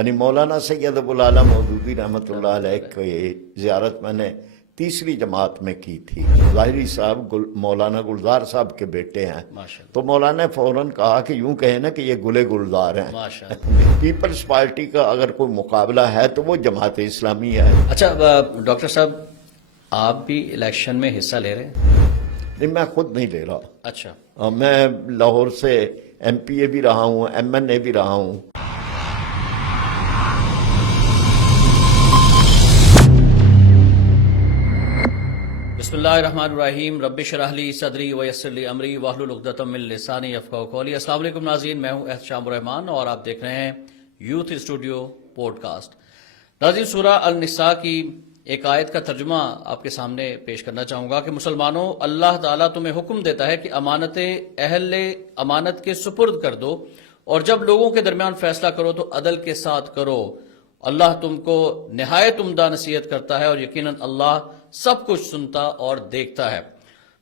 یعنی مولانا سید ابو العالی مودودی رحمۃ اللہ علیہ کی زیارت میں نے تیسری جماعت میں کی تھی۔ ظاہری صاحب مولانا گلزار صاحب کے بیٹے ہیں، تو مولانا نے فوراً کہا کہ یوں کہیں نا کہ یہ گلے گلزار ہیں۔ پیپلز پارٹی کا اگر کوئی مقابلہ ہے تو وہ جماعت اسلامی ہے۔ اچھا ڈاکٹر صاحب، آپ بھی الیکشن میں حصہ لے رہے ہیں؟ نہیں، میں خود نہیں لے رہا۔ اچھا، میں لاہور سے ایم پی اے بھی رہا ہوں، ایم این اے بھی رہا ہوں۔ بسم اللہ الرحمن الرحیم، رب اشرح لی صدری ویسر لی امری واحلل عقدۃ من لسانی یفقہوا قولی۔ السلام علیکم ناظرین، میں ہوں احتشام الرحمان اور آپ دیکھ رہے ہیں یوتھ اسٹوڈیو پوڈ کاسٹ۔ ناظرین، سورہ النساء کی ایک آیت کا ترجمہ آپ کے سامنے پیش کرنا چاہوں گا کہ مسلمانوں، اللہ تعالیٰ تمہیں حکم دیتا ہے کہ امانتیں اہل امانت کے سپرد کر دو، اور جب لوگوں کے درمیان فیصلہ کرو تو عدل کے ساتھ کرو۔ اللہ تم کو نہایت عمدہ نصیحت کرتا ہے اور یقیناً اللہ سب کچھ سنتا اور دیکھتا ہے۔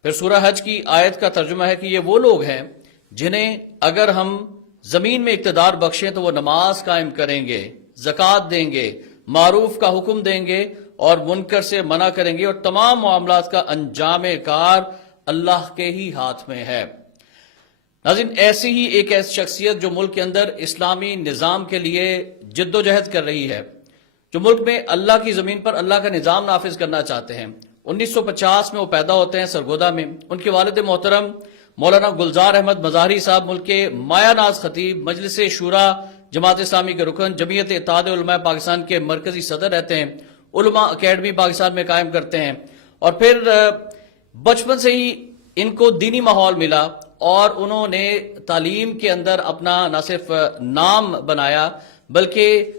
پھر سورہ حج کی آیت کا ترجمہ ہے کہ یہ وہ لوگ ہیں جنہیں اگر ہم زمین میں اقتدار بخشیں تو وہ نماز قائم کریں گے، زکوٰۃ دیں گے، معروف کا حکم دیں گے اور منکر سے منع کریں گے، اور تمام معاملات کا انجام کار اللہ کے ہی ہاتھ میں ہے۔ ناظرین، ایسی ہی ایک ایسی شخصیت جو ملک کے اندر اسلامی نظام کے لیے جد و جہد کر رہی ہے، جو ملک میں اللہ کی زمین پر اللہ کا نظام نافذ کرنا چاہتے ہیں۔ 1950 میں وہ پیدا ہوتے ہیں سرگودا میں۔ ان کے والد محترم مولانا گلزار احمد مظاہری صاحب ملک کے مایہ ناز خطیب، مجلس شورا جماعت اسلامی کے رکن، جمعیت اتحاد علماء پاکستان کے مرکزی صدر رہتے ہیں، علماء اکیڈمی پاکستان میں قائم کرتے ہیں، اور پھر بچپن سے ہی ان کو دینی ماحول ملا اور انہوں نے تعلیم کے اندر اپنا نہ صرف نام بنایا بلکہ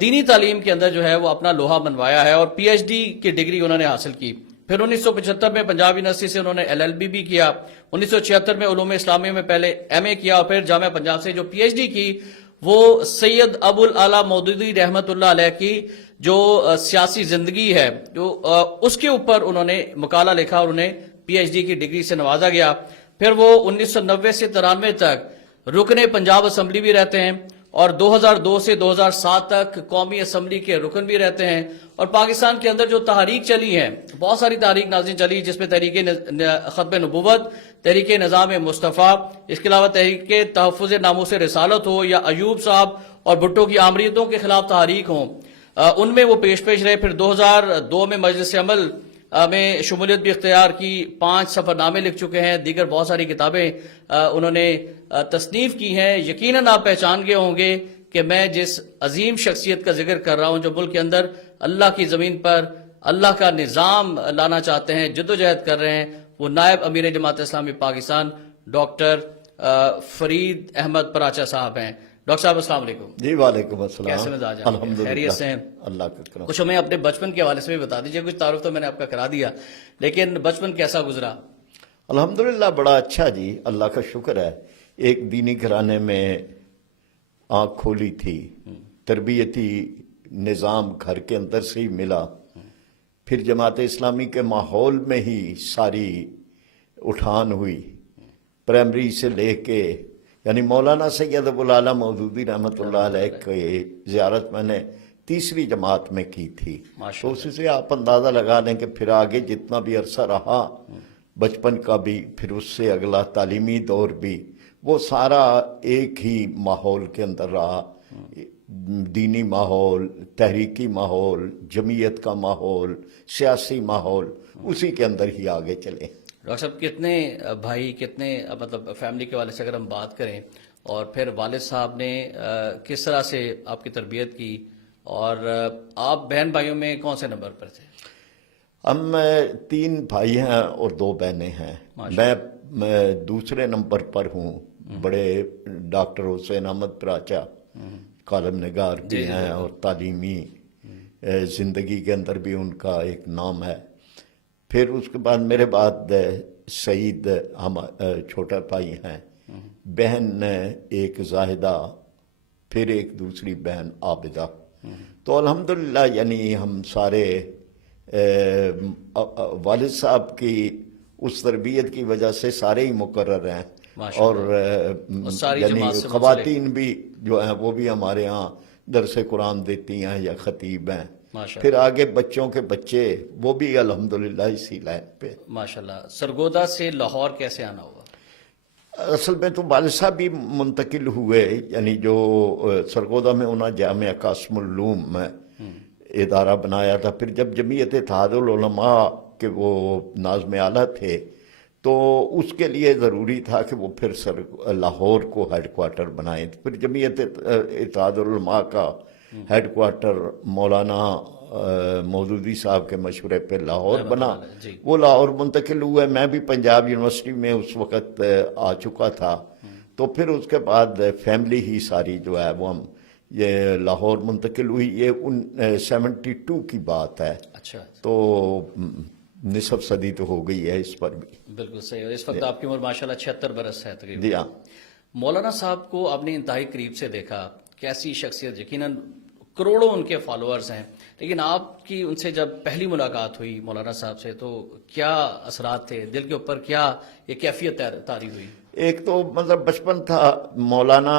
دینی تعلیم کے اندر جو ہے وہ اپنا لوہا منوایا ہے، اور پی ایچ ڈی کی ڈگری انہوں نے حاصل کی۔ پھر 1975 میں پنجاب یونیورسٹی سے انہوں نے LLB بھی کیا، 1976 میں علوم اسلامیہ میں پہلے MA کیا، اور پھر جامعہ پنجاب سے جو PhD کی وہ سید ابو العالی مودودی رحمت اللہ علیہ کی جو سیاسی زندگی ہے جو اس کے اوپر انہوں نے مقالہ لکھا اور انہیں PhD کی ڈگری سے نوازا گیا۔ پھر وہ 1990 سے 93 تک رکن پنجاب اسمبلی بھی رہتے ہیں، اور 2002 سے 2007 تک قومی اسمبلی کے رکن بھی رہتے ہیں۔ اور پاکستان کے اندر جو تحریک چلی ہے، بہت ساری تحریک ناظرین چلی، جس میں تحریک ختم نبوت، تحریک نظام مصطفیٰ، اس کے علاوہ تحریک تحفظ ناموس رسالت ہو، یا ایوب صاحب اور بھٹو کی آمریتوں کے خلاف تحریک ہوں، ان میں وہ پیش رہے۔ پھر 2002 میں مجلس عمل میں شمولیت بھی اختیار کی، 5 سفر نامے لکھ چکے ہیں، دیگر بہت ساری کتابیں انہوں نے تصنیف کی ہیں۔ یقیناً آپ پہچان گئے ہوں گے کہ میں جس عظیم شخصیت کا ذکر کر رہا ہوں، جو ملک کے اندر اللہ کی زمین پر اللہ کا نظام لانا چاہتے ہیں، جد و جہد کر رہے ہیں، وہ نائب امیر جماعت اسلامی پاکستان ڈاکٹر فرید احمد پراچا صاحب ہیں۔ ڈاکٹر صاحب السلام علیکم۔ جی وعلیکم السلام۔ کیسے مزاج ہیں؟ الحمدللہ، خیریت سے ہیں؟ اللہ کا کرم۔ کچھ ہمیں اپنے بچپن کے حوالے سے بھی بتا دیجیے، کچھ تعارف تو میں نے آپ کا کرا دیا، لیکن بچپن کیسا گزرا؟ الحمدللہ بڑا اچھا جی، اللہ کا شکر ہے۔ ایک دینی گھرانے میں آنکھ کھولی تھی، تربیتی نظام گھر کے اندر سے ہی ملا، پھر جماعت اسلامی کے ماحول میں ہی ساری اٹھان ہوئی، پرائمری سے لے کے، یعنی مولانا سید ابو العالی مودودی رحمۃ اللہ علیہ کی زیارت میں نے تیسری جماعت میں کی تھی، تو اسی سے آپ اندازہ لگا لیں کہ پھر آگے جتنا بھی عرصہ رہا، بچپن کا بھی، پھر اس سے اگلا تعلیمی دور بھی، وہ سارا ایک ہی ماحول کے اندر رہا، دینی ماحول، تحریکی ماحول، جمعیت کا ماحول، سیاسی ماحول، اسی کے اندر ہی آگے چلے۔ ڈاکٹر صاحب، کتنے بھائی، کتنے مطلب فیملی کے والے سے اگر ہم بات کریں، اور پھر والد صاحب نے کس طرح سے آپ کی تربیت کی، اور آپ بہن بھائیوں میں کون سے نمبر پر تھے؟ ہم 3 بھائی ہیں اور 2 بہنیں ہیں۔ میں دوسرے نمبر پر ہوں۔ بڑے ڈاکٹر حسین احمد پراچا کالم نگار بھی ہیں، اور تعلیمی زندگی کے اندر بھی ان کا ایک نام ہے۔ پھر اس کے بعد میرے بعد سعید ہم چھوٹا بھائی ہیں، بہن ایک زاہدہ، پھر ایک دوسری بہن عابدہ۔ تو الحمدللہ یعنی ہم سارے والد صاحب کی اس تربیت کی وجہ سے سارے ہی مقرر ہیں، اور یعنی خواتین بھی جو ہیں وہ بھی ہمارے ہاں درس قرآن دیتی ہیں یا خطیب ہیں. ماشاء پھر آگے بچوں کے بچے وہ بھی الحمدللہ اسی لائن پہ. ماشاءاللہ. سرگودا سے لاہور کیسے آنا ہوا؟ اصل میں تو والد صاحب بھی منتقل ہوئے، یعنی جو سرگودا میں انہوں نے جامعہ قاسم العلوم میں ادارہ بنایا تھا. پھر جب جمعیت اتحاد العلماء کے وہ ناظم اعلیٰ تھے تو اس کے لیے ضروری تھا کہ وہ پھر لاہور کو ہیڈ کوارٹر بنائیں. پھر جمعیت اتحاد العلماء کا ہیڈ کوارٹر مولانا مودودی صاحب کے مشورے پہ لاہور بنا. جی. وہ لاہور منتقل ہوئے. میں بھی پنجاب یونیورسٹی میں اس وقت آ چکا تھا. تو پھر اس کے بعد فیملی ہی ساری جو ہے وہ ہم یہ لاہور منتقل ہوئی. یہ 72 کی بات ہے. اچھا. تو نصف صدی تو ہو گئی ہے اس پر بھی. بالکل صحیح. اور اس وقت آپ کی عمر ماشاءاللہ 76 برس ہے تقریباً. جی ہاں. مولانا صاحب کو آپ نے انتہائی قریب سے دیکھا، کیسی شخصیت، یقیناً کروڑوں ان کے فالوورز ہیں، لیکن آپ کی ان سے جب پہلی ملاقات ہوئی مولانا صاحب سے تو کیا اثرات تھے، دل کے اوپر کیا یہ کیفیت طاری ہوئی؟ ایک تو مطلب بچپن تھا. مولانا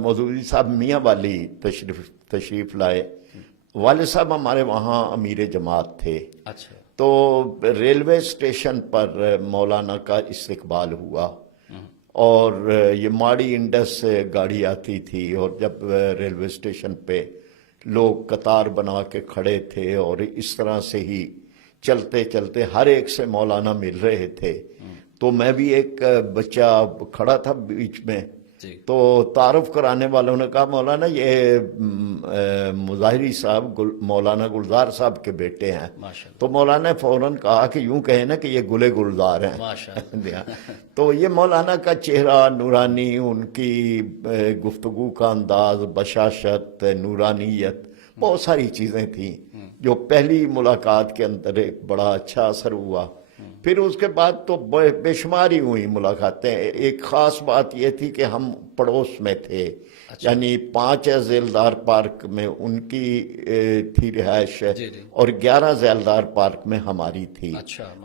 مودودی صاحب میاں والی تشریف لائے. والد صاحب ہمارے وہاں امیر جماعت تھے. اچھا. تو ریلوے اسٹیشن پر مولانا کا استقبال ہوا اور یہ ماڑی انڈس سے گاڑی آتی تھی اور جب ریلوے اسٹیشن پہ لوگ قطار بنا کے کھڑے تھے اور اس طرح سے ہی چلتے چلتے ہر ایک سے مولانا مل رہے تھے. تو میں بھی ایک بچہ کھڑا تھا بیچ میں. تو تعارف کرانے والوں نے کہا مولانا یہ مظاہری صاحب مولانا گلزار صاحب کے بیٹے ہیں. تو مولانا نے فوراً کہا کہ یوں کہیں نا کہ یہ گلے گلزار ہیں. تو یہ مولانا کا چہرہ نورانی، ان کی گفتگو کا انداز، بشاشت، نورانیت، بہت ساری چیزیں تھیں جو پہلی ملاقات کے اندر ایک بڑا اچھا اثر ہوا. پھر اس کے بعد تو بے شمار ہی ہوئی ملاقاتیں. ایک خاص بات یہ تھی کہ ہم پڑوس میں تھے. یعنی 5 ذیلدار پارک میں ان کی تھی رہائش اور 11 ذیلدار پارک میں ہماری تھی.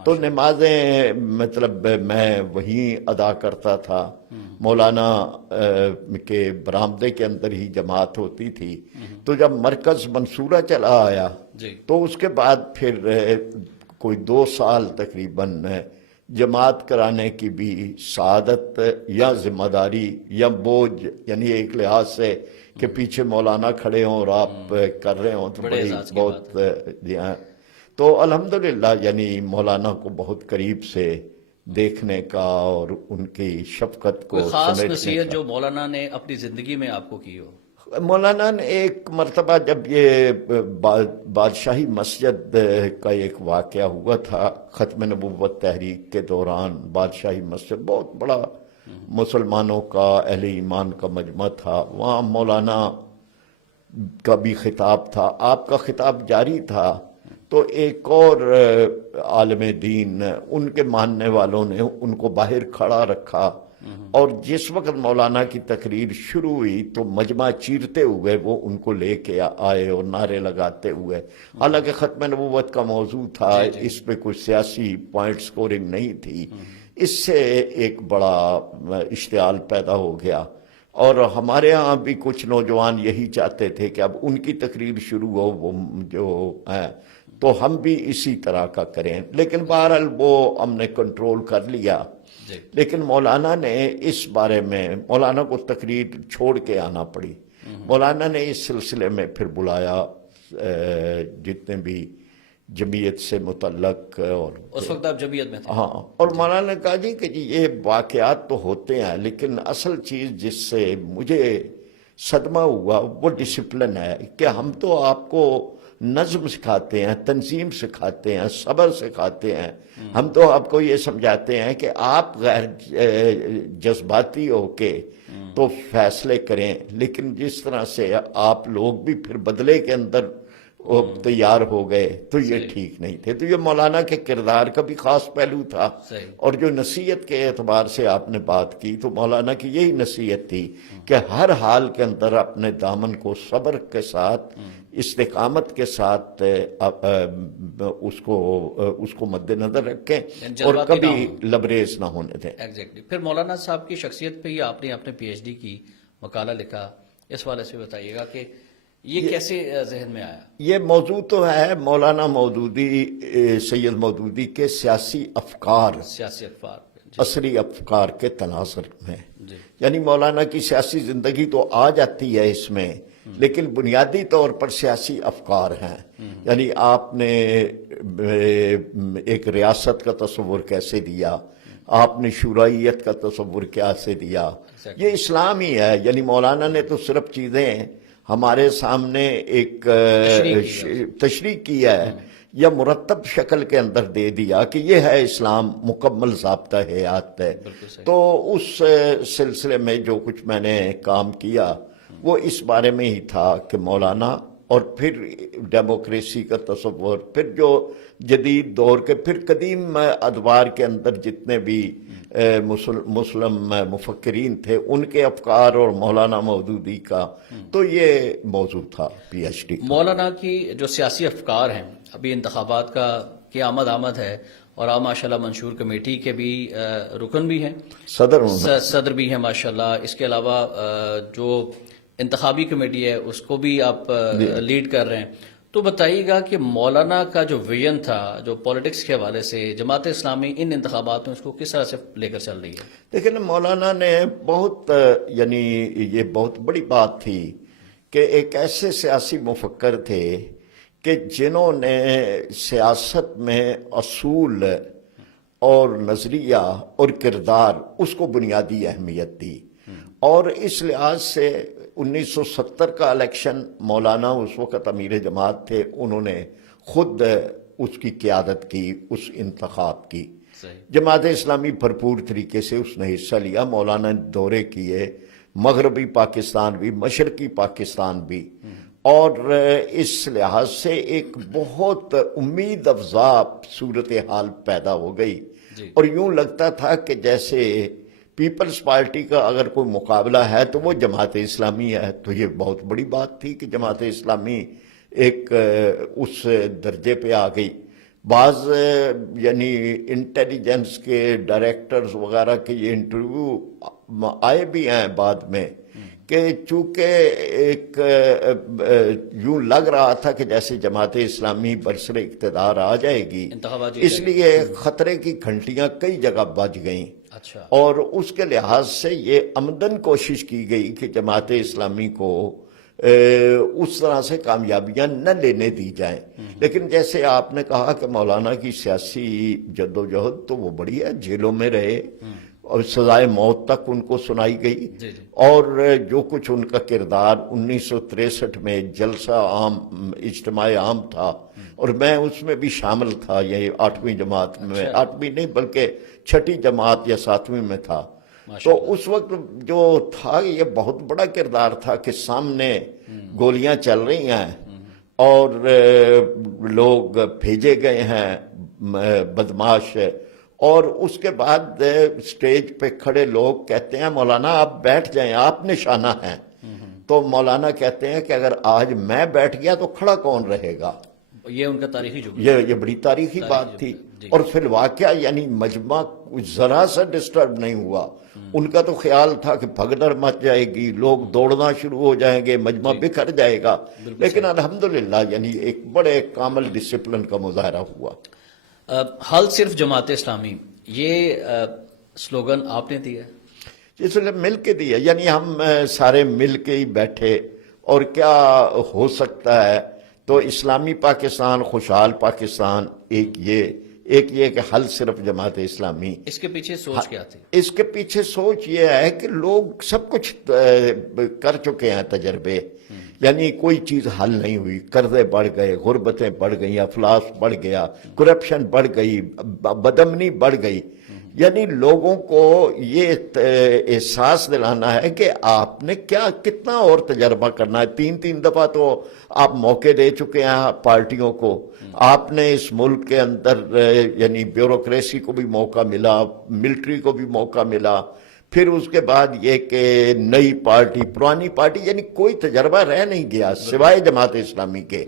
تو نمازیں مطلب میں وہیں ادا کرتا تھا. مولانا کے برآمدے کے اندر ہی جماعت ہوتی تھی. تو جب مرکز منصورہ چلا آیا تو اس کے بعد پھر کوئی 2 سال تقریباً جماعت کرانے کی بھی سعادت یا ذمہ داری یا بوجھ، یعنی ایک لحاظ سے کہ پیچھے مولانا کھڑے ہوں اور آپ کر رہے ہوں تو بڑی بہت. تو الحمدللہ یعنی مولانا کو بہت قریب سے دیکھنے کا اور ان کی شفقت کو کوئی خاص نصیحت جو مولانا نے اپنی زندگی میں آپ کو کی ہو؟ مولانا نے ایک مرتبہ جب یہ بادشاہی مسجد کا ایک واقعہ ہوا تھا ختم نبوت تحریک کے دوران، بادشاہی مسجد بہت بڑا مسلمانوں کا اہل ایمان کا مجمع تھا. وہاں مولانا کا بھی خطاب تھا، آپ کا خطاب جاری تھا. تو ایک اور عالم دین ان کے ماننے والوں نے ان کو باہر کھڑا رکھا اور جس وقت مولانا کی تقریر شروع ہوئی تو مجمع چیرتے ہوئے وہ ان کو لے کے آئے اور نعرے لگاتے ہوئے. حالانکہ ختم نبوت کا موضوع تھا، اس پہ کوئی سیاسی پوائنٹ سکورنگ نہیں تھی. اس سے ایک بڑا اشتعال پیدا ہو گیا اور ہمارے ہاں بھی کچھ نوجوان یہی چاہتے تھے کہ اب ان کی تقریر شروع ہو وہ جو ہے تو ہم بھی اسی طرح کا کریں. لیکن بہرحال وہ ہم نے کنٹرول کر لیا. لیکن مولانا نے اس بارے میں مولانا کو تقریر چھوڑ کے آنا پڑی. مولانا نے اس سلسلے میں پھر بلایا جتنے بھی جمعیت سے متعلق، اور اس وقت آپ جمعیت میں تھے. ہاں، اور مولانا نے کہا جی کہ یہ واقعات تو ہوتے ہیں لیکن اصل چیز جس سے مجھے صدمہ ہوا وہ ڈسپلن ہے کہ ہم تو آپ کو نظم سکھاتے ہیں، تنظیم سکھاتے ہیں، صبر سکھاتے ہیں. ہم تو آپ کو یہ سمجھاتے ہیں کہ آپ غیر جذباتی ہو کے تو فیصلے کریں، لیکن جس طرح سے آپ لوگ بھی پھر بدلے کے اندر تیار ہو گئے تو یہ ٹھیک نہیں تھے. تو یہ مولانا کے کردار کا بھی خاص پہلو تھا. اور جو نصیحت کے اعتبار سے آپ نے بات کی تو مولانا کی یہی نصیحت تھی کہ ہر حال کے اندر اپنے دامن کو صبر کے ساتھ، استقامت کے ساتھ اس کو مد نظر رکھیں اور کبھی لبریز نہ ہونے دیں. ایگزیکٹلی. پھر مولانا صاحب کی شخصیت پہ ہی آپ نے اپنے پی ایچ ڈی کی، مقالہ لکھا اس والے سے بتائیے گا کہ یہ کیسے ذہن میں آیا؟ یہ موضوع تو ہے مولانا مودودی، سید مودودی کے سیاسی افکار، سیاسی اخبار جی عصری افکار کے تناظر میں، جی یعنی مولانا کی سیاسی زندگی تو آ جاتی ہے اس میں، لیکن بنیادی طور پر سیاسی افکار ہیں۔ یعنی آپ نے ایک ریاست کا تصور کیسے دیا، آپ نے شورائیت کا تصور کیسے دیا، یہ اسلام ہی ہے۔ یعنی مولانا نے تو صرف چیزیں ہمارے سامنے ایک تشریح کی ہے یا مرتب شکل کے اندر دے دیا کہ یہ ہے اسلام، مکمل ضابطہ حیات ہے۔ تو اس سلسلے میں جو کچھ میں نے کام کیا وہ اس بارے میں ہی تھا کہ مولانا اور پھر ڈیموکریسی کا تصور، پھر جو جدید دور کے، پھر قدیم ادوار کے اندر جتنے بھی مسلم مفکرین تھے ان کے افکار اور مولانا مودودی کا، تو یہ موضوع تھا پی ایچ ڈی۔ مولانا کی جو سیاسی افکار ہیں، ابھی انتخابات کی آمد ہے اور آپ ماشاءاللہ منشور کمیٹی کے بھی رکن بھی ہیں، صدر بھی ہیں ماشاءاللہ، اس کے علاوہ جو انتخابی کمیٹی ہے اس کو بھی آپ لیڈ کر رہے ہیں، تو بتائیے گا کہ مولانا کا جو ویژن تھا، جو پولیٹکس کے حوالے سے جماعت اسلامی ان انتخابات میں اس کو کس طرح سے لے کر چل رہی ہے؟ لیکن مولانا نے بہت، یعنی یہ بہت بڑی بات تھی کہ ایک ایسے سیاسی مفکر تھے کہ جنہوں نے سیاست میں اصول اور نظریہ اور کردار اس کو بنیادی اہمیت دی، اور اس لحاظ سے 1970 کا الیکشن مولانا اس وقت امیر جماعت تھے، انہوں نے خود اس کی قیادت کی، اس انتخاب کی۔ جماعت اسلامی بھرپور طریقے سے اس نے حصہ لیا، مولانا نے دورے کیے، مغربی پاکستان بھی، مشرقی پاکستان بھی، اور اس لحاظ سے ایک بہت امید افزا صورتحال پیدا ہو گئی، اور یوں لگتا تھا کہ جیسے پیپلز پارٹی کا اگر کوئی مقابلہ ہے تو وہ جماعت اسلامی ہے۔ تو یہ بہت بڑی بات تھی کہ جماعت اسلامی ایک اس درجے پہ آ گئی۔ بعض یعنی انٹیلیجنس کے ڈائریکٹرز وغیرہ کے یہ انٹرویو آئے بھی ہیں بعد میں کہ چونکہ ایک یوں لگ رہا تھا کہ جیسے جماعت اسلامی برسر اقتدار آ جائے گی، اس لیے خطرے کی گھنٹیاں کئی جگہ بج گئیں، اور اس کے لحاظ سے یہ عمدن کوشش کی گئی کہ جماعت اسلامی کو اس طرح سے کامیابیاں نہ لینے دی جائیں۔ لیکن جیسے آپ نے کہا کہ مولانا کی سیاسی جدوجہد تو وہ بڑی ہے، جیلوں میں رہے اور سزائے موت تک ان کو سنائی گئی، اور جو کچھ ان کا کردار 1963 میں جلسہ عام، اجتماع عام تھا، اور میں اس میں بھی شامل تھا، یہ 8ویں جماعت میں، 8ویں نہیں بلکہ 6ٹھی جماعت یا 7ویں میں تھا، تو اس وقت جو تھا یہ بہت بڑا کردار تھا کہ سامنے گولیاں چل رہی ہیں اور لوگ بھیجے گئے ہیں بدماش، اور اس کے بعد سٹیج پہ کھڑے لوگ کہتے ہیں مولانا آپ بیٹھ جائیں، آپ نشانہ ہیں، تو مولانا کہتے ہیں کہ اگر آج میں بیٹھ گیا تو کھڑا کون رہے گا؟ یہ ان کا تاریخی جملہ، یہ بڑی تاریخی بات تھی، اور پھر واقعہ یعنی مجمع ذرا سا ڈسٹرب نہیں ہوا، ان کا تو خیال تھا کہ بھگدڑ مچ جائے گی، لوگ دوڑنا شروع ہو جائیں گے، مجمع بکھر جائے گا، لیکن الحمدللہ یعنی ایک بڑے کامل ڈسپلن کا مظاہرہ ہوا۔ حل صرف جماعت اسلامی، یہ سلوگن آپ نے دیا ہے؟ اس لیے مل کے دیا، یعنی ہم سارے مل کے ہی بیٹھے، اور کیا ہو سکتا ہے، تو اسلامی پاکستان، خوشحال پاکستان، ایک یہ کہ حل صرف جماعت اسلامی۔ اس کے پیچھے سوچ کیا تھی؟ اس کے پیچھے سوچ یہ ہے کہ لوگ سب کچھ کر چکے ہیں تجربے، یعنی کوئی چیز حل نہیں ہوئی، قرضے بڑھ گئے، غربتیں بڑھ گئیں، افلاس بڑھ گیا، کرپشن بڑھ گئی، بدامنی بڑھ گئی، یعنی لوگوں کو یہ احساس دلانا ہے کہ آپ نے کتنا اور تجربہ کرنا ہے۔ 3 دفعہ تو آپ موقع دے چکے ہیں پارٹیوں کو، آپ نے اس ملک کے اندر یعنی بیوروکریسی کو بھی موقع ملا، ملٹری کو بھی موقع ملا، پھر اس کے بعد یہ کہ نئی پارٹی، پرانی پارٹی، یعنی کوئی تجربہ رہ نہیں گیا سوائے جماعت اسلامی کے،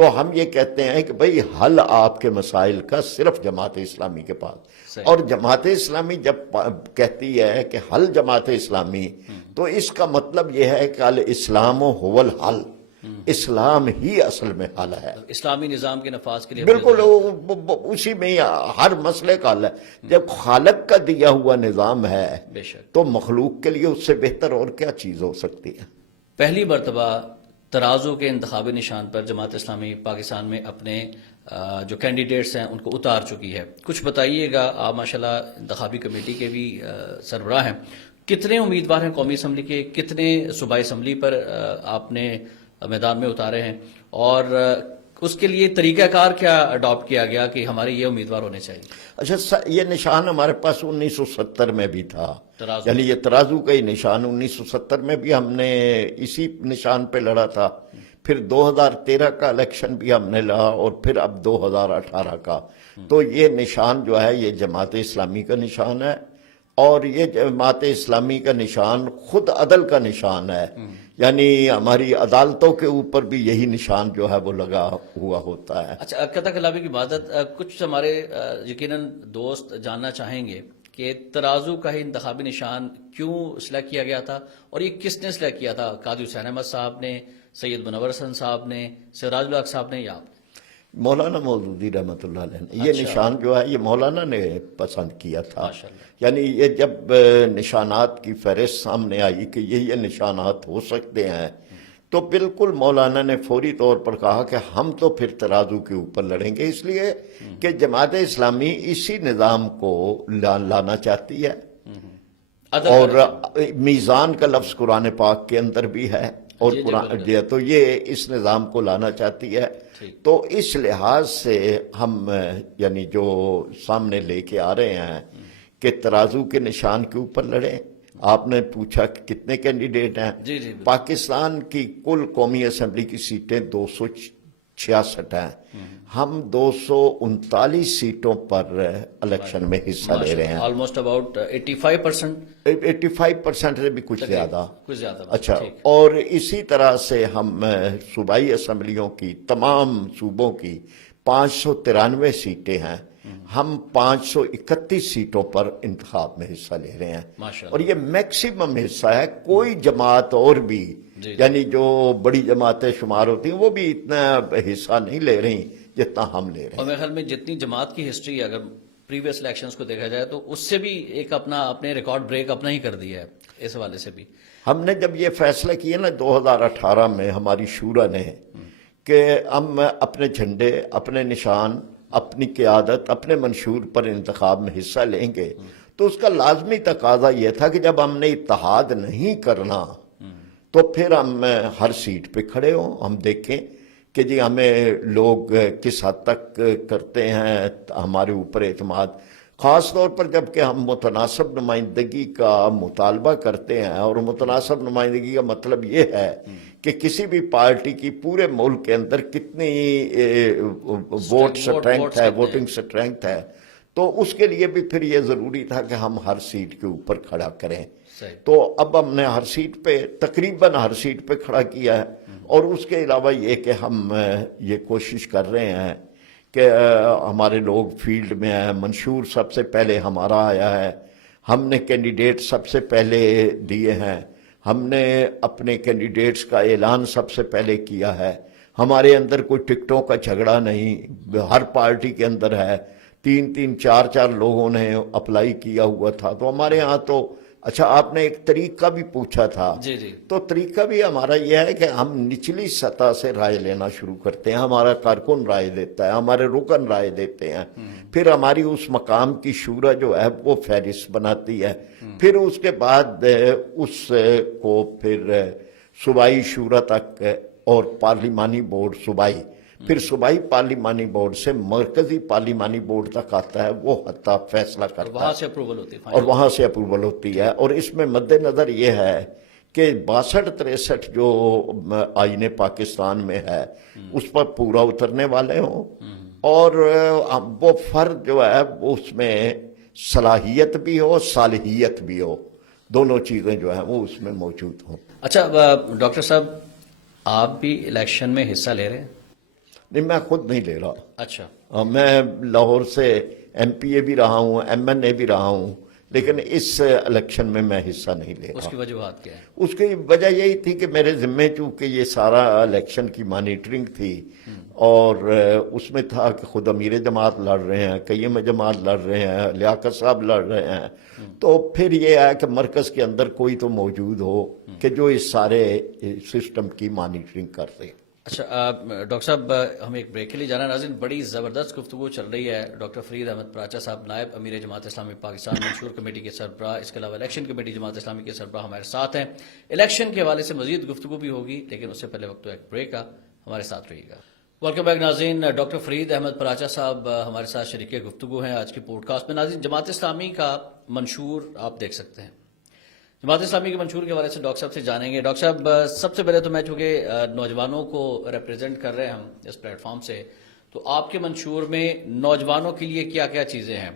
تو ہم یہ کہتے ہیں کہ بھئی حل آپ کے مسائل کا صرف جماعت اسلامی کے پاس، صحیح۔ اور جماعت اسلامی جب کہتی ہے کہ حل جماعت اسلامی، تو اس کا مطلب یہ ہے کہ الاسلام هو الحل، اسلام ہی اصل میں حل ہے، اسلامی نظام کے نفاذ کے لیے بالکل اسی میں ہی ہر مسئلے کا حل ہے۔ جب خالق کا دیا ہوا نظام ہے بے شک۔ تو مخلوق کے لیے اس سے بہتر اور کیا چیز ہو سکتی ہے؟ پہلی مرتبہ ترازو کے انتخابی نشان پر جماعت اسلامی پاکستان میں اپنے جو کینڈیڈیٹس ہیں ان کو اتار چکی ہے، کچھ بتائیے گا۔ آپ ماشاءاللہ انتخابی کمیٹی کے بھی سربراہ ہیں، کتنے امیدوار ہیں قومی اسمبلی کے، کتنے صوبائی اسمبلی پر آپ نے میدان میں اتارے ہیں، اور اس کے لیے طریقہ کار کیا اڈاپٹ کیا گیا کہ ہمارے یہ امیدوار ہونے چاہیے؟ اچھا، یہ نشان ہمارے پاس 1970 میں بھی تھا، ترازو۔ یعنی یہ ترازو کا ہی نشان 1970 میں بھی ہم نے اسی نشان پہ لڑا تھا، پھر 2013 کا الیکشن بھی ہم نے لڑا، اور پھر اب 2018 کا۔ تو یہ نشان جو ہے یہ جماعت اسلامی کا نشان ہے، اور یہ جماعت اسلامی کا نشان خود عدل کا نشان ہے، یعنی ہماری عدالتوں کے اوپر بھی یہی نشان جو ہے وہ لگا ہوا ہوتا ہے۔ اچھا، قطع کلام کی عبادت، کچھ ہمارے یقیناً دوست جاننا چاہیں گے کہ ترازو کا ہی انتخابی نشان کیوں سلیکٹ کیا گیا تھا، اور یہ کس نے سلیکٹ کیا تھا؟ قاضی حسین احمد صاحب نے، سید منور حسن صاحب نے، سراج الحق صاحب نے، یا آپ؟ مولانا مودودی رحمۃ اللہ علیہ نے یہ نشان جو ہے یہ مولانا نے پسند کیا تھا، ماشاءاللہ۔ یعنی یہ جب نشانات کی فہرست سامنے آئی کہ یہ نشانات ہو سکتے ہیں، تو بالکل مولانا نے فوری طور پر کہا کہ ہم تو پھر ترازو کے اوپر لڑیں گے، اس لیے کہ جماعت اسلامی اسی نظام کو لانا چاہتی ہے، اور میزان کا لفظ قرآن پاک کے اندر بھی ہے، اور قرآن تو یہ اس نظام کو لانا چاہتی ہے۔ تو اس لحاظ سے ہم یعنی جو سامنے لے کے آ رہے ہیں کہ ترازو کے نشان کے اوپر لڑیں۔ آپ نے پوچھا کہ کتنے کینڈیڈیٹ ہیں؟ جی جی، پاکستان کی کل قومی اسمبلی کی سیٹیں 266 ہیں، ہم 239 سیٹوں پر الیکشن میں حصہ لے رہے ہیں، آلموسٹ اباؤٹ 85%، 85% سے بھی کچھ زیادہ۔ کچھ زیادہ۔ اچھا، اور اسی طرح سے ہم صوبائی اسمبلیوں کی تمام صوبوں کی 593 سیٹیں ہیں، ہم 531 سیٹوں پر انتخاب میں حصہ لے رہے ہیں، ماشاءاللہ۔ اور یہ میکسیمم حصہ ہے۔ کوئی جماعت اور بھی یعنی جو بڑی جماعتیں شمار ہوتی ہیں وہ بھی اتنا حصہ نہیں لے رہی جتنا ہم لے رہے ہیں۔ اور میرے خیال میں جتنی جماعت کی ہسٹری ہے، اگر پریویس الیکشنز کو دیکھا جائے تو اس سے بھی ایک اپنے ریکارڈ بریک اپنا ہی کر دیا ہے، اس حوالے سے بھی۔ ہم نے جب یہ فیصلہ کیا نا 2018 میں ہماری شورا نے کہ ہم اپنے جھنڈے، اپنے نشان، اپنی قیادت، اپنے منشور پر انتخاب میں حصہ لیں گے، تو اس کا لازمی تقاضا یہ تھا کہ جب ہم نے اتحاد نہیں کرنا تو پھر ہم ہر سیٹ پہ کھڑے ہوں، ہم دیکھیں کہ جی ہمیں لوگ کس حد تک کرتے ہیں ہمارے اوپر اعتماد، خاص طور پر جب کہ ہم متناسب نمائندگی کا مطالبہ کرتے ہیں، اور متناسب نمائندگی کا مطلب یہ ہے کہ کسی بھی پارٹی کی پورے ملک کے اندر کتنی ووٹ سٹرینگتھ ہے، ووٹنگ سٹرینگتھ ہے، تو اس کے لیے بھی پھر یہ ضروری تھا کہ ہم ہر سیٹ کے اوپر کھڑا کریں۔ تو اب ہم نے ہر سیٹ پہ تقریباً ہر سیٹ پہ کھڑا کیا ہے، اور اس کے علاوہ یہ کہ ہم یہ کوشش کر رہے ہیں کہ ہمارے لوگ فیلڈ میں ہیں، منشور سب سے پہلے ہمارا آیا ہے، ہم نے کینڈیڈیٹ سب سے پہلے دیے ہیں، ہم نے اپنے کینڈیڈیٹس کا اعلان سب سے پہلے کیا ہے، ہمارے اندر کوئی ٹکٹوں کا جھگڑا نہیں، ہر پارٹی کے اندر ہے، 3 4 لوگوں نے اپلائی کیا ہوا تھا، تو ہمارے ہاں تو اچھا آپ نے ایک طریقہ بھی پوچھا تھا، جی جی، تو طریقہ بھی ہمارا یہ ہے کہ ہم نچلی سطح سے رائے لینا شروع کرتے ہیں، ہمارا کارکن رائے دیتا ہے، ہمارے رکن رائے دیتے ہیں، پھر ہماری اس مقام کی شورا جو ہے وہ فہرست بناتی ہے، پھر اس کے بعد اس کو پھر صوبائی شورا تک اور پارلیمانی بورڈ صوبائی، پھر صوبائی پارلیمانی بورڈ سے مرکزی پارلیمانی بورڈ تک آتا ہے، وہ حتی فیصلہ کرتا ہے، وہاں سے اپروول ہوتی ہے، اور وہاں سے اپروول ہوتی ہے۔ اور اس میں مد نظر یہ ہے کہ 62-63 جو آئین پاکستان میں ہے اس پر پورا اترنے والے ہوں، اور وہ فرد جو ہے اس میں صلاحیت بھی ہو، صالحیت بھی ہو، دونوں چیزیں جو ہیں وہ اس میں موجود ہوں۔ اچھا ڈاکٹر صاحب، آپ بھی الیکشن میں حصہ لے رہے ہیں؟ نہیں میں خود نہیں لے رہا. اچھا میں لاہور سے MPA بھی رہا ہوں, MNA بھی رہا ہوں, لیکن اس الیکشن میں حصہ نہیں لے اس رہا. کی وجوہات کیا ہے؟ اس کی وجہ یہی تھی کہ میرے ذمے چونکہ یہ سارا الیکشن کی مانیٹرنگ تھی, اور اس میں تھا کہ خود امیر جماعت لڑ رہے ہیں, قیم جماعت لڑ رہے ہیں, لیاقت صاحب لڑ رہے ہیں, تو پھر یہ ہے کہ مرکز کے اندر کوئی تو موجود ہو کہ جو اس سارے سسٹم کی مانیٹرنگ کر دے. اچھا ڈاکٹر صاحب ہم ایک بریک کے لیے جانا ہے. ناظرین بڑی زبردست گفتگو چل رہی ہے. ڈاکٹر فرید احمد پراچا صاحب نائب امیر جماعت اسلامی پاکستان منشور کمیٹی کے سربراہ, اس کے علاوہ الیکشن کمیٹی جماعت اسلامی کے سربراہ ہمارے ساتھ ہیں. الیکشن کے حوالے سے مزید گفتگو بھی ہوگی, لیکن اس سے پہلے وقت تو ایک بریک کا, ہمارے ساتھ رہیے گا. ویلکم بیک ناظرین. ڈاکٹر فرید احمد پراچا صاحب ہمارے ساتھ شریک گفتگو ہیں آج کی پوڈ کاسٹ میں. ناظرین جماعت اسلامی کا منشور آپ دیکھ سکتے ہیں. جماعت اسلامی کے منشور کے حوالے سے ڈاکٹر صاحب سے جانیں گے. ڈاکٹر صاحب سب سے پہلے تو میں چونکہ نوجوانوں کو ریپرزینٹ کر رہے ہیں ہم اس پلیٹ فارم سے, تو آپ کے منشور میں نوجوانوں کے لیے کیا کیا چیزیں ہیں؟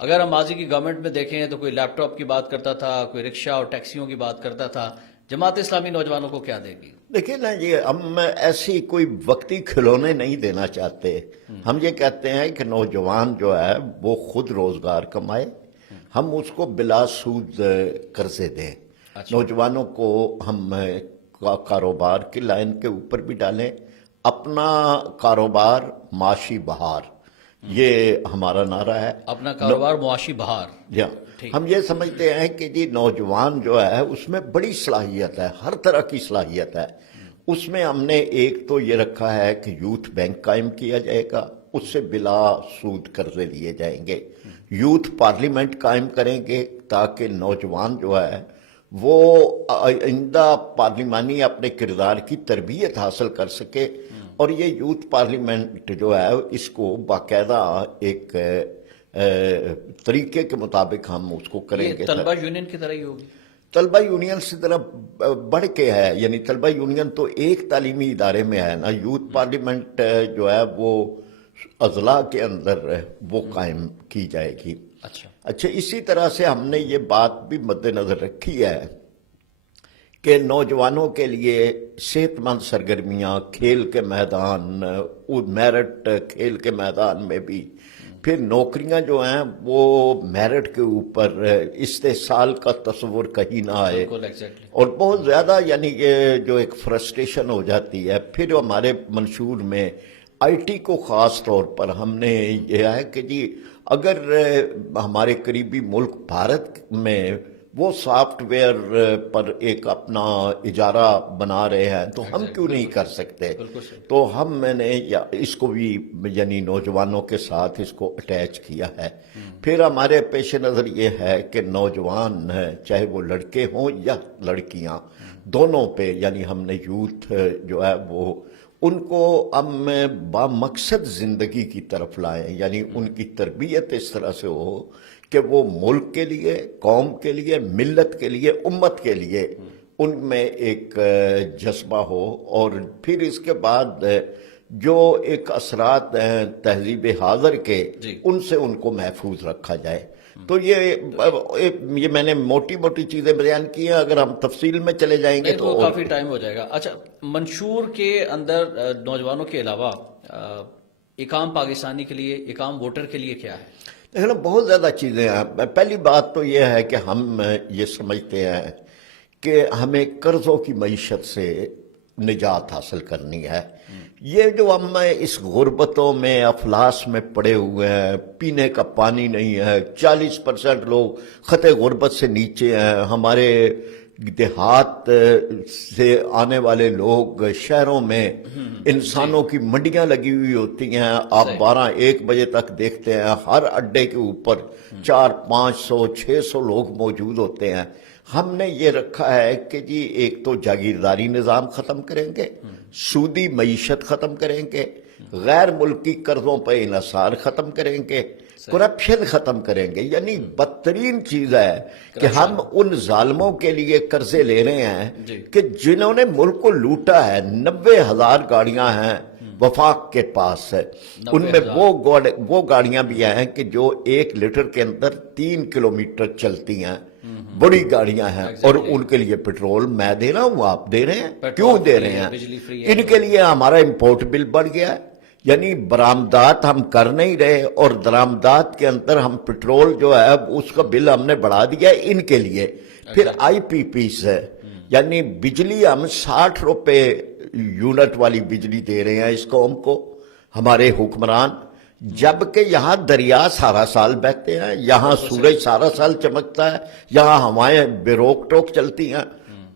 اگر ہم ماضی کی گورنمنٹ میں دیکھیں تو کوئی لیپ ٹاپ کی بات کرتا تھا, کوئی رکشہ اور ٹیکسیوں کی بات کرتا تھا. جماعت اسلامی نوجوانوں کو کیا دے گی؟ دیکھیں نا, یہ ہم ایسی کوئی وقتی کھلونے نہیں دینا چاہتے. ہم یہ کہتے ہیں کہ نوجوان جو ہے وہ خود روزگار کمائے, ہم اس کو بلا سود قرضے دیں. نوجوانوں کو ہم کاروبار کی لائن کے اوپر بھی ڈالیں, اپنا کاروبار معاشی بہار, یہ ہمارا نعرہ ہے. اپنا کاروبار معاشی بہار. ہم یہ سمجھتے ہیں کہ جی نوجوان جو ہے اس میں بڑی صلاحیت ہے, ہر طرح کی صلاحیت ہے. اس میں ہم نے ایک تو یہ رکھا ہے کہ یوتھ بینک قائم کیا جائے گا, اس سے بلا سود قرضے لیے جائیں گے. یوتھ پارلیمنٹ قائم کریں گے تاکہ نوجوان جو ہے وہ آئندہ پارلیمانی اپنے کردار کی تربیت حاصل کر سکے. اور یہ یوتھ پارلیمنٹ جو ہے اس کو باقاعدہ ایک طریقے کے مطابق ہم اس کو کریں گے. طلبہ یونین کی طرح ہی ہوگی. طلبہ یونین سے طرف بڑھ کے ہے, یعنی طلبہ یونین تو ایک تعلیمی ادارے میں ہے نا. یوتھ پارلیمنٹ جو ہے وہ اضلاع کے اندر وہ قائم کی جائے گی. اچھا اسی طرح سے ہم نے یہ بات بھی مد نظر رکھی ہے کہ نوجوانوں کے لیے صحت مند سرگرمیاں, کھیل کے میدان, میرٹ کھیل کے میدان میں بھی, پھر نوکریاں جو ہیں وہ میرٹ کے اوپر, استحصال کا تصور کہیں نہ آئے. اور بہت زیادہ یعنی یہ جو ایک فرسٹریشن ہو جاتی ہے. پھر ہمارے منشور میں IT کو خاص طور پر ہم نے یہ ہے کہ جی اگر ہمارے قریبی ملک بھارت میں وہ سافٹ ویئر پر ایک اپنا اجارہ بنا رہے ہیں تو ہم کیوں نہیں کر سکتے. تو میں نے اس کو بھی یعنی نوجوانوں کے ساتھ اس کو اٹیچ کیا ہے. پھر ہمارے پیش نظر یہ ہے کہ نوجوان چاہے وہ لڑکے ہوں یا لڑکیاں, دونوں پہ یعنی ہم نے یوتھ جو ہے وہ ان کو ہم بامقصد زندگی کی طرف لائیں, یعنی ان کی تربیت اس طرح سے ہو کہ وہ ملک کے لیے, قوم کے لیے, ملت کے لیے, امت کے لیے ان میں ایک جذبہ ہو. اور پھر اس کے بعد جو ایک اثرات ہیں تہذیب حاضر کے ان سے ان کو محفوظ رکھا جائے. تو یہ میں نے موٹی موٹی چیزیں بیان کی ہیں, اگر ہم تفصیل میں چلے جائیں گے تو کافی ٹائم ہو جائے گا. اچھا منشور کے اندر نوجوانوں کے علاوہ اقام پاکستانی کے لیے, اقام ووٹر کے لیے کیا ہے؟ دیکھنا بہت زیادہ چیزیں ہیں. پہلی بات تو یہ ہے کہ ہم یہ سمجھتے ہیں کہ ہمیں قرضوں کی معیشت سے نجات حاصل کرنی ہے. یہ جو ہم اس غربتوں میں افلاس میں پڑے ہوئے ہیں, پینے کا پانی نہیں ہے, 40% لوگ خطے غربت سے نیچے ہیں. ہمارے دیہات سے آنے والے لوگ شہروں میں انسانوں کی منڈیاں لگی ہوئی ہوتی ہیں. آپ 12-1 بجے تک دیکھتے ہیں ہر اڈے کے اوپر 400-500-600 لوگ موجود ہوتے ہیں. ہم نے یہ رکھا ہے کہ جی ایک تو جاگیرداری نظام ختم کریں گے, سودی معیشت ختم کریں گے, غیر ملکی قرضوں پہ انحصار ختم کریں گے, کرپشن ختم کریں گے. یعنی بدترین چیز ہے کہ ہم ان ظالموں کے لیے قرضے لے رہے ہیں کہ جنہوں نے ملک کو لوٹا ہے. 90,000 گاڑیاں ہیں وفاق کے پاس ہے, ان میں وہ گاڑیاں بھی ہیں کہ جو 1 لیٹر کے اندر 3 کلومیٹر چلتی ہیں, بڑی گاڑیاں ہیں. اور ان کے لیے پیٹرول میں دے رہا ہوں, آپ دے رہے ہیں, کیوں دے رہے ہیں؟ ان کے لیے ہمارا امپورٹ بل بڑھ گیا ہے. یعنی برآمدات ہم کر نہیں رہے اور درآمدات کے اندر ہم پٹرول جو ہے اس کا بل ہم نے بڑھا دیا ہے ان کے لیے. پھر آئی پی پیز ہے یعنی بجلی ہم 60 روپے یونٹ والی بجلی دے رہے ہیں اس قوم کو ہمارے حکمران، جبکہ یہاں دریا سارا سال بہتے ہیں، یہاں سورج سارا سال چمکتا ہے، یہاں ہوائیں بے روک ٹوک چلتی ہیں.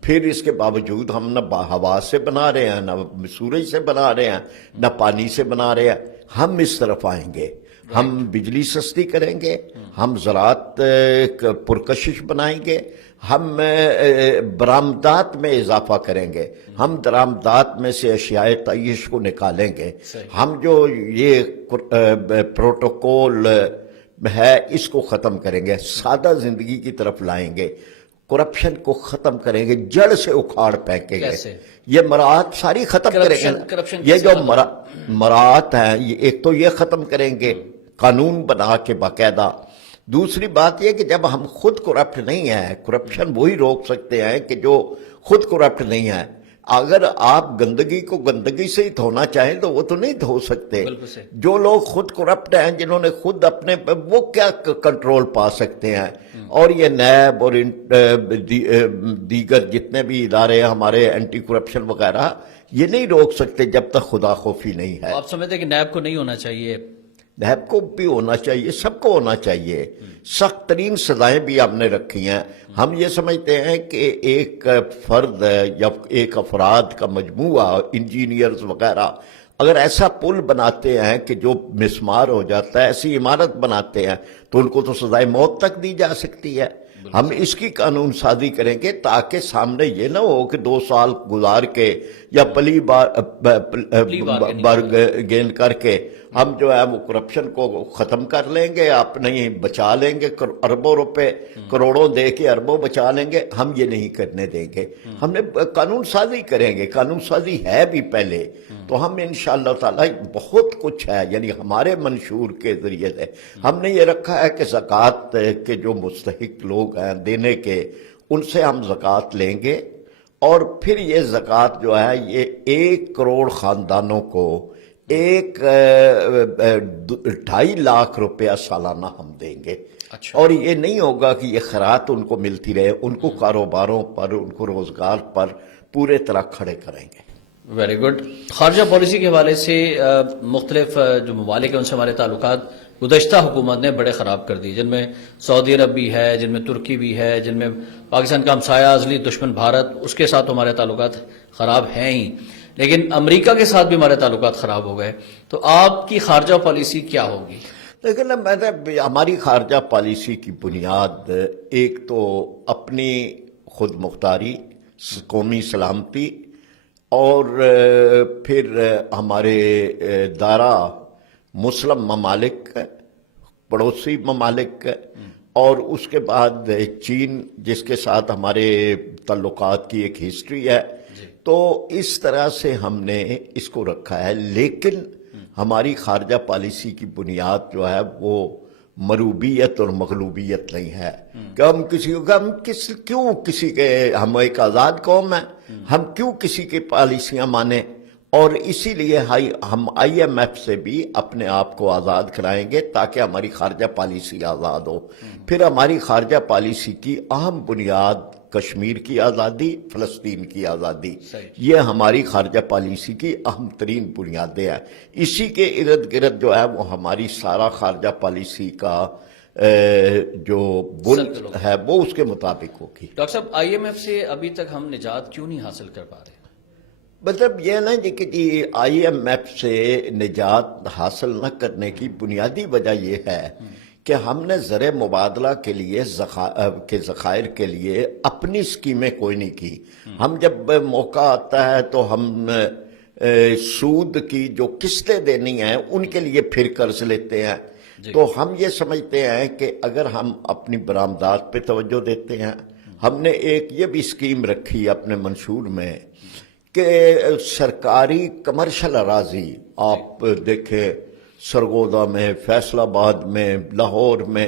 پھر اس کے باوجود ہم نہ ہوا سے بنا رہے ہیں، نہ سورج سے بنا رہے ہیں، نہ پانی سے بنا رہے ہیں. ہم اس طرف آئیں گے، ہم بجلی سستی کریں گے، ہم زراعت پرکشش بنائیں گے، ہم برآمدات میں اضافہ کریں گے، ہم درآمدات میں سے اشیاء تعیش کو نکالیں گے. ہم جو یہ پروٹوکول ہے اس کو ختم کریں گے، سادہ زندگی کی طرف لائیں گے، کرپشن کو ختم کریں گے، جڑ سے اکھاڑ پھینکیں گے. یہ مراعات ساری ختم کریں گے. یہ جو مراعات ہیں ایک تو یہ ختم کریں گے قانون بنا کے باقاعدہ. دوسری بات یہ کہ جب ہم خود کرپٹ نہیں ہیں، کرپشن وہی روک سکتے ہیں کہ جو خود کرپٹ نہیں ہے. اگر آپ گندگی کو گندگی سے ہی دھونا چاہیں تو وہ تو نہیں دھو سکتے. جو لوگ خود کرپٹ ہیں، جنہوں نے خود اپنے وہ کیا کنٹرول پا سکتے ہیں. اور یہ نیب اور دیگر جتنے بھی ادارے ہمارے اینٹی کرپشن وغیرہ یہ نہیں روک سکتے جب تک خدا خوفی نہیں ہے. آپ سمجھتے ہیں کہ نیب کو نہیں ہونا چاہیے؟ نیب کو بھی ہونا چاہیے، سب کو ہونا چاہیے. سخت ترین سزائیں بھی ہم نے رکھی ہیں. ہم یہ سمجھتے ہیں کہ ایک فرد یا ایک افراد کا مجموعہ، انجینئرز وغیرہ اگر ایسا پل بناتے ہیں کہ جو مسمار ہو جاتا ہے، ایسی عمارت بناتے ہیں تو ان کو تو سزائے موت تک دی جا سکتی ہے. ہم اس کی قانون سازی کریں گے تاکہ سامنے یہ نہ ہو کہ 2 سال گزار کے یا پلی بارگین کر کے ہم جو ہے وہ کرپشن کو ختم کر لیں گے، اپنے بچا لیں گے، اربوں روپے کروڑوں دے کے اربوں بچا لیں گے. ہم یہ نہیں کرنے دیں گے. ہم نے قانون سازی کریں گے، قانون سازی ہے بھی پہلے. تو ہم انشاءاللہ تعالی بہت کچھ ہے، یعنی ہمارے منشور کے ذریعے سے ہم نے یہ رکھا ہے کہ زکوٰۃ کے جو مستحق لوگ ہیں دینے کے، ان سے ہم زکوٰۃ لیں گے. اور پھر یہ زکوٰۃ جو ہے یہ 1 کروڑ خاندانوں کو 2.5 لاکھ روپیہ سالانہ ہم دیں گے. اور یہ نہیں ہوگا کہ یہ خیرات ان کو ملتی رہے، ان کو کاروباروں پر، ان کو روزگار پر پورے طرح کھڑے کریں گے. Very good. خارجہ پالیسی کے حوالے سے مختلف جو ممالک ہیں ان سے ہمارے تعلقات گزشتہ حکومت نے بڑے خراب کر دی، جن میں سعودی عرب بھی ہے، جن میں ترکی بھی ہے، جن میں پاکستان کا ہمسایہ ازلی دشمن بھارت، اس کے ساتھ ہمارے تعلقات خراب ہیں ہی، لیکن امریکہ کے ساتھ بھی ہمارے تعلقات خراب ہو گئے. تو آپ کی خارجہ پالیسی کیا ہوگی؟ لیکن ہماری خارجہ پالیسی کی بنیاد ایک تو اپنی خود مختاری، قومی سلامتی، اور پھر ہمارے دارا مسلم ممالک، پڑوسی ممالک، اور اس کے بعد چین جس کے ساتھ ہمارے تعلقات کی ایک ہسٹری ہے. تو اس طرح سے ہم نے اس کو رکھا ہے. لیکن ہماری خارجہ پالیسی کی بنیاد جو ہے وہ مروبیت اور مغلوبیت نہیں ہے کہ ہم کسی کو ہم ایک آزاد قوم ہیں، ہم کیوں کسی کی پالیسیاں مانیں. اور اسی لیے ہم IMF سے بھی اپنے آپ کو آزاد کرائیں گے تاکہ ہماری خارجہ پالیسی آزاد ہو. پھر ہماری خارجہ پالیسی کی اہم بنیاد کشمیر کی آزادی، فلسطین کی آزادی، یہ ہماری خارجہ پالیسی کی اہم ترین بنیادیں ہیں. اسی کے ارد گرد جو ہے وہ ہماری سارا خارجہ پالیسی کا جو بنیاد ہے وہ اس کے مطابق ہوگی. ڈاکٹر صاحب، IMF سے ابھی تک ہم نجات کیوں نہیں حاصل کر پا رہے؟ مطلب یہ نا کہ IMF سے نجات حاصل نہ کرنے کی بنیادی وجہ یہ ہے کہ ہم نے زر مبادلہ کے لیے ذخائر کے لیے اپنی اسکیمیں کوئی نہیں کی. ہم جب موقع آتا ہے تو ہم سود کی جو قسطیں دینی ہیں ان کے لیے پھر قرض لیتے ہیں. تو ہم یہ سمجھتے ہیں کہ اگر ہم اپنی برآمدات پہ توجہ دیتے ہیں، ہم نے ایک یہ بھی اسکیم رکھی اپنے منشور میں کہ سرکاری کمرشل اراضی، آپ دیکھیں سرگودا میں، فیصل آباد میں، لاہور میں،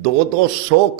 200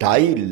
2.5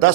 10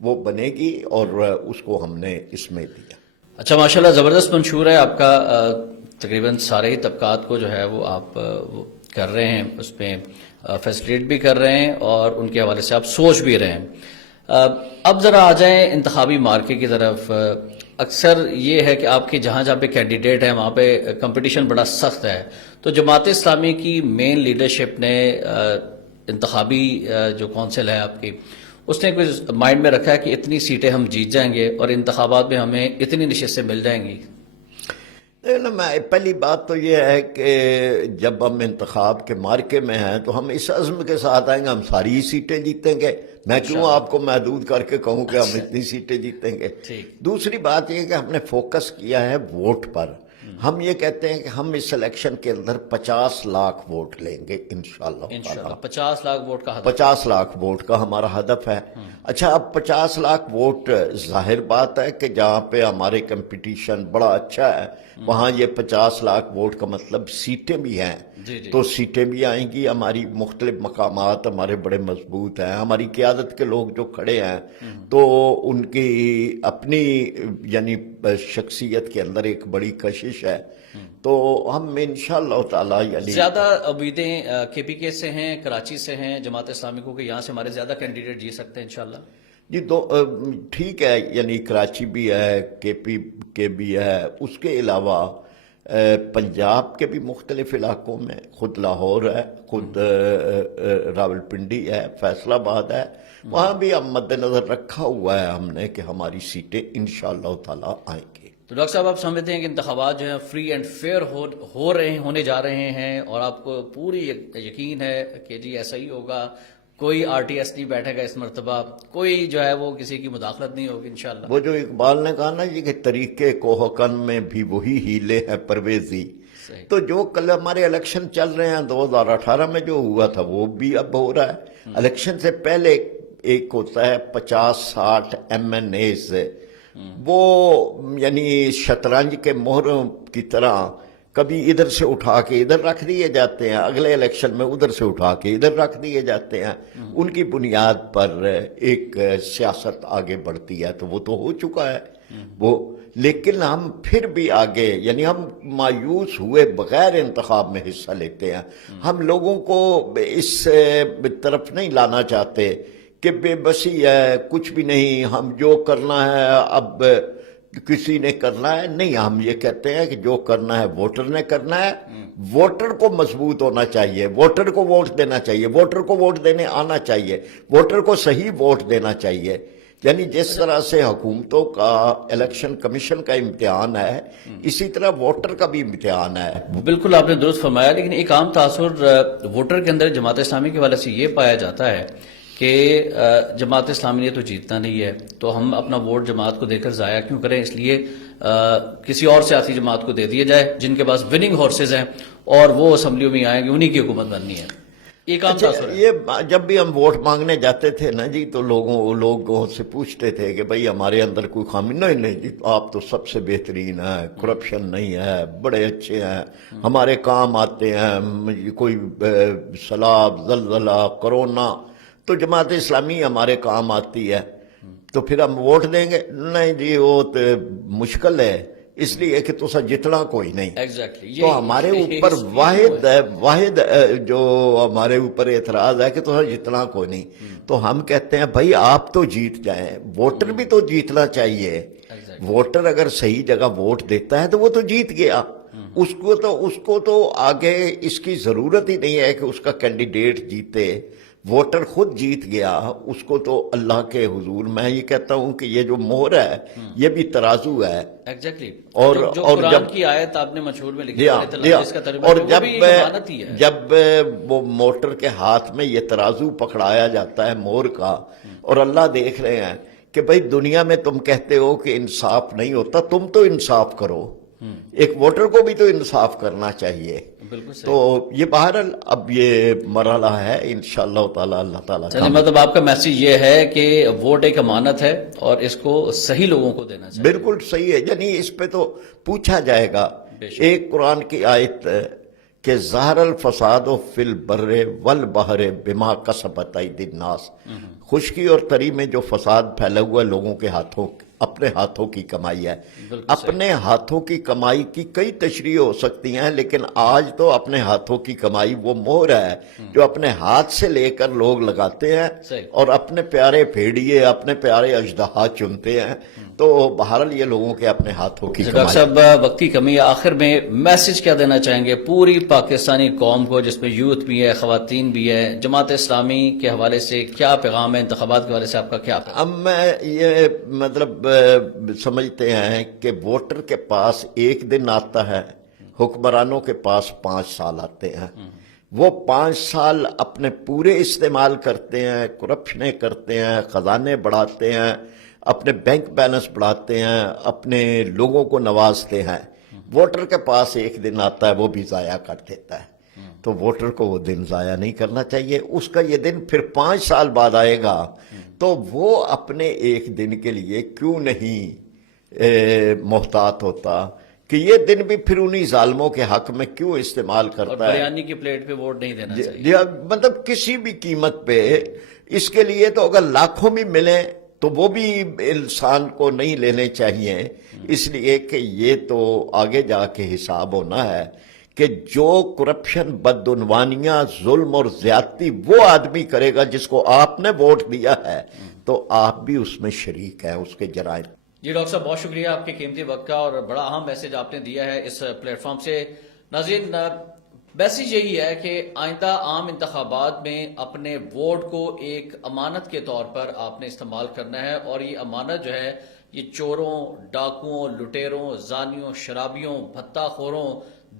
وہ بنے گی اور اس کو ہم نے اس میں دیا۔ اچھا، ماشاءاللہ زبردست منشور ہے آپ کا، تقریباً سارے ہی طبقات کو جو ہے وہ آپ وہ کر رہے ہیں، اس میں فیسلیٹ بھی کر رہے ہیں اور ان کے حوالے سے آپ سوچ بھی رہے ہیں۔ اب ذرا آ جائیں انتخابی مارکے کی طرف۔ اکثر یہ ہے کہ آپ کے جہاں جہاں پہ کینڈیڈیٹ ہیں وہاں پہ کمپٹیشن بڑا سخت ہے، تو جماعت اسلامی کی مین لیڈرشپ نے انتخابی جو کونسل ہے آپ کی، اس نے کوئی مائنڈ میں رکھا ہے کہ اتنی سیٹیں ہم جیت جائیں گے اور انتخابات میں ہمیں اتنی نشستیں مل جائیں گی؟ پہلی بات تو یہ ہے کہ جب ہم انتخاب کے مارکے میں ہیں تو ہم اس عزم کے ساتھ آئیں گے ہم ساری ہی سیٹیں جیتیں گے۔ میں کیوں آپ کو محدود کر کے کہوں کہ ہم اتنی سیٹیں جیتیں گے؟ دوسری بات یہ کہ ہم نے فوکس کیا ہے ووٹ پر۔ ہم یہ کہتے ہیں کہ ہم اس الیکشن کے اندر 50 لاکھ ووٹ لیں گے انشاءاللہ۔ 50 لاکھ ووٹ کا ہدف، 50 لاکھ ووٹ کا ہمارا ہدف ہے۔ اچھا، اب 50 لاکھ ووٹ، ظاہر بات ہے کہ جہاں پہ ہمارے کمپٹیشن بڑا اچھا ہے وہاں یہ 50 لاکھ ووٹ کا مطلب سیٹیں بھی ہیں، تو سیٹیں بھی آئیں گی۔ ہماری مختلف مقامات ہمارے بڑے مضبوط ہیں، ہماری قیادت کے لوگ جو کھڑے ہیں تو ان کی اپنی یعنی شخصیت کے اندر ایک بڑی کشش ہے، تو ہم انشاءاللہ تعالی یعنی زیادہ امیدیں کے پی کے سے ہیں، کراچی سے ہیں جماعت اسلامی کو کہ یہاں سے ہمارے زیادہ کینڈیڈیٹ جیت سکتے ہیں انشاءاللہ؟ جی ٹھیک ہے، یعنی کراچی بھی ہے، کے پی کے بھی ہے، اس کے علاوہ پنجاب کے بھی مختلف علاقوں میں، خود لاہور ہے، خود راول پنڈی ہے، فیصل آباد ہے، وہاں بھی ہم مد نظر رکھا ہوا ہے ہم نے کہ ہماری سیٹیں انشاءاللہ تعالی آئیں گی۔ تو ڈاکٹر صاحب، آپ سمجھتے ہیں کہ انتخابات جو ہیں فری اینڈ فیئر ہونے جا رہے ہیں اور آپ کو پوری یقین ہے کہ جی ایسا ہی ہوگا، کوئی آر ٹی ایس نہیں بیٹھے گا اس مرتبہ، کوئی جو ہے وہ کسی کی مداخلت نہیں ہوگی انشاءاللہ؟ وہ جو اقبال نے کہا نا یہ کہ طریقے کوہکن میں بھی وہی ہیلے ہیں پرویزی، تو جو کل ہمارے الیکشن چل رہے ہیں 2018 میں جو ہوا تھا وہ بھی اب ہو رہا ہے۔ الیکشن سے پہلے ایک ہوتا ہے 50-60 ایم این ایز، وہ یعنی شطرنج کے مہروں کی طرح کبھی ادھر سے اٹھا کے ادھر رکھ دیے جاتے ہیں، اگلے الیکشن میں ادھر سے اٹھا کے ادھر رکھ دیے جاتے ہیں، ان کی بنیاد پر ایک سیاست آگے بڑھتی ہے، تو وہ تو ہو چکا ہے وہ۔ لیکن ہم پھر بھی آگے یعنی ہم مایوس ہوئے بغیر انتخاب میں حصہ لیتے ہیں۔ ہم لوگوں کو اس طرف نہیں لانا چاہتے کہ بے بسی ہے، کچھ بھی نہیں، ہم جو کرنا ہے اب کسی نے کرنا ہے، نہیں، ہم یہ کہتے ہیں کہ جو کرنا ہے ووٹر نے کرنا ہے، ووٹر کو مضبوط ہونا چاہیے، ووٹر کو ووٹ دینا چاہیے، ووٹر کو ووٹ دینے آنا چاہیے، ووٹر کو صحیح ووٹ دینا چاہیے۔ یعنی جس طرح سے حکومتوں کا الیکشن کمیشن کا امتحان ہے، اسی طرح ووٹر کا بھی امتحان ہے۔ بالکل آپ نے درست فرمایا، لیکن ایک عام تاثر ووٹر کے اندر جماعت اسلامی کے حوالے سے یہ پایا جاتا ہے کہ جماعت اسلامی نے تو جیتنا نہیں ہے، تو ہم اپنا ووٹ جماعت کو دے کر ضائع کیوں کریں، اس لیے کسی اور سیاسی جماعت کو دے دیا جائے جن کے پاس وننگ ہارسز ہیں اور وہ اسمبلیوں میں آئیں گے، انہی کی حکومت بننی ہے۔ ایک عام تاثر ہے۔ یہ جب بھی ہم ووٹ مانگنے جاتے تھے نا جی تو لوگوں سے پوچھتے تھے کہ بھئی ہمارے اندر کوئی خامی نہیں جی، آپ تو سب سے بہترین ہیں، کرپشن نہیں ہے، بڑے اچھے ہیں، ہمارے کام آتے ہیں، کوئی سیلاب، زلزلہ، کرونا تو جماعت اسلامی ہمارے کام آتی ہے، تو پھر ہم ووٹ دیں گے؟ نہیں جی، وہ تو مشکل ہے، اس لیے کہ تو جتنا کوئی نہیں۔ تو ہمارے اوپر واحد جو ہمارے اوپر اعتراض ہے کہ تو جتنا کوئی نہیں، تو ہم کہتے ہیں بھائی آپ تو جیت جائیں، ووٹر بھی تو جیتنا چاہیے۔ ووٹر اگر صحیح جگہ ووٹ دیتا ہے تو وہ تو جیت گیا، اس کو تو آگے اس کی ضرورت ہی نہیں ہے کہ اس کا کینڈیڈیٹ جیتے، ووٹر خود جیت گیا، اس کو تو اللہ کے حضور میں یہ کہتا ہوں کہ یہ جو مہر ہے یہ بھی ترازو ہے۔ اور قرآن کی آیت آپ نے مشہور میں لکھی ہے، اور جب وہ موٹر کے ہاتھ میں یہ ترازو پکڑایا جاتا ہے مہر کا، اور اللہ دیکھ رہے ہیں کہ بھئی دنیا میں تم کہتے ہو کہ انصاف نہیں ہوتا، تم تو انصاف کرو، ایک ووٹر کو بھی تو انصاف کرنا چاہیے۔ تو یہ بہرحال اب یہ مرحلہ ہے، انشاءاللہ تعالی اللہ تعالیٰ مطلب آپ کا میسیج یہ ہے کہ ووٹ ایک امانت ہے اور اس کو صحیح لوگوں کو دینا چاہیے۔ بالکل صحیح ہے، یعنی اس پہ تو پوچھا جائے گا۔ ایک قرآن کی آیت کہ ظہر الفساد فی البر والبحر بما کسبت ایدی الناس، خشکی اور تری میں جو فساد پھیلا ہوا ہے لوگوں کے ہاتھوں، اپنے ہاتھوں کی کمائی ہے. اپنے ہاتھوں کی کمائی کی کئی تشریح ہو سکتی ہیں، لیکن آج تو اپنے ہاتھوں کی کمائی وہ مہر ہے جو اپنے ہاتھ سے لے کر لوگ لگاتے ہیں اور اپنے پیارے بھیڑیے، اپنے پیارے اژدہا چنتے ہیں. تو بہرحال یہ لوگوں کے اپنے ہاتھوں کی ڈاکٹر کمائی. صاحب وقت کی کمی ہے، آخر میں میسج کیا دینا چاہیں گے پوری پاکستانی قوم کو، جس میں یوتھ بھی ہے، خواتین بھی ہے، جماعت اسلامی کے حوالے سے کیا پیغام ہے، انتخابات کے حوالے سے آپ کا کیا پیغام؟ اب میں یہ مطلب سمجھتے ہیں کہ ووٹر کے پاس ایک دن آتا ہے، حکمرانوں کے پاس 5 سال آتے ہیں. وہ 5 سال اپنے پورے استعمال کرتے ہیں، کرپشنیں کرتے ہیں، خزانے بڑھاتے ہیں، اپنے بینک بیلنس بڑھاتے ہیں، اپنے لوگوں کو نوازتے ہیں. ووٹر کے پاس ایک دن آتا ہے، وہ بھی ضائع کر دیتا ہے. تو ووٹر کو وہ دن ضائع نہیں کرنا چاہیے. اس کا یہ دن پھر 5 سال بعد آئے گا تو وہ اپنے ایک دن کے لیے کیوں نہیں محتاط ہوتا کہ یہ دن بھی پھر انہی ظالموں کے حق میں کیوں استعمال اور کرتا ہے. بریانی کی پلیٹ پہ ووٹ نہیں دینا چاہیے. جی مطلب کسی بھی قیمت پہ. اس کے لیے تو اگر لاکھوں بھی ملیں تو وہ بھی انسان کو نہیں لینے چاہیے، اس لیے کہ یہ تو آگے جا کے حساب ہونا ہے کہ جو کرپشن، بدعنوانیاں، ظلم اور زیادتی وہ آدمی کرے گا جس کو آپ نے ووٹ دیا ہے تو آپ بھی اس میں شریک ہیں اس کے جرائم. جی ڈاکٹر صاحب بہت شکریہ آپ کے قیمتی وقت کا، اور بڑا اہم میسج آپ نے دیا ہے اس پلیٹ فارم سے. ناظرین، میسج یہی ہے کہ آئندہ عام انتخابات میں اپنے ووٹ کو ایک امانت کے طور پر آپ نے استعمال کرنا ہے، اور یہ امانت جو ہے یہ چوروں، ڈاکوؤں، لٹیروں، زانیوں، شرابیوں، بھتہ خوروں،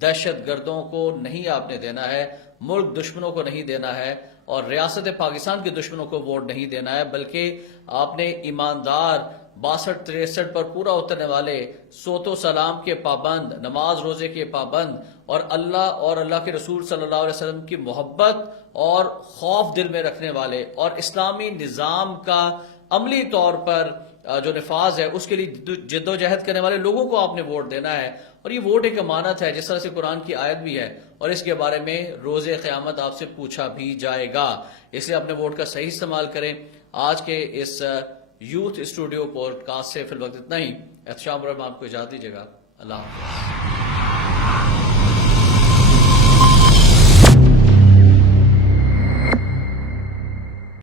دہشت گردوں کو نہیں آپ نے دینا ہے، ملک دشمنوں کو نہیں دینا ہے، اور ریاست پاکستان کے دشمنوں کو ووٹ نہیں دینا ہے، بلکہ آپ نے ایماندار 62-63 پر پورا اترنے والے، صوت و سلام کے پابند، نماز روزے کے پابند، اور اللہ اور اللہ کے رسول صلی اللہ علیہ وسلم کی محبت اور خوف دل میں رکھنے والے، اور اسلامی نظام کا عملی طور پر جو نفاذ ہے اس کے لیے جد و جہد کرنے والے لوگوں کو آپ نے ووٹ دینا ہے. اور یہ ووٹ ایک امانت ہے، جس طرح سے قرآن کی آیت بھی ہے، اور اس کے بارے میں روز قیامت آپ سے پوچھا بھی جائے گا. اس لیے اپنے ووٹ کا صحیح استعمال کریں. آج کے اس یوتھ اسٹوڈیو پوڈ کاسٹ سے فی الوقت اتنا ہی. احتشام الرحمان کو اجازت دیجیے گا. اللہ حافظ.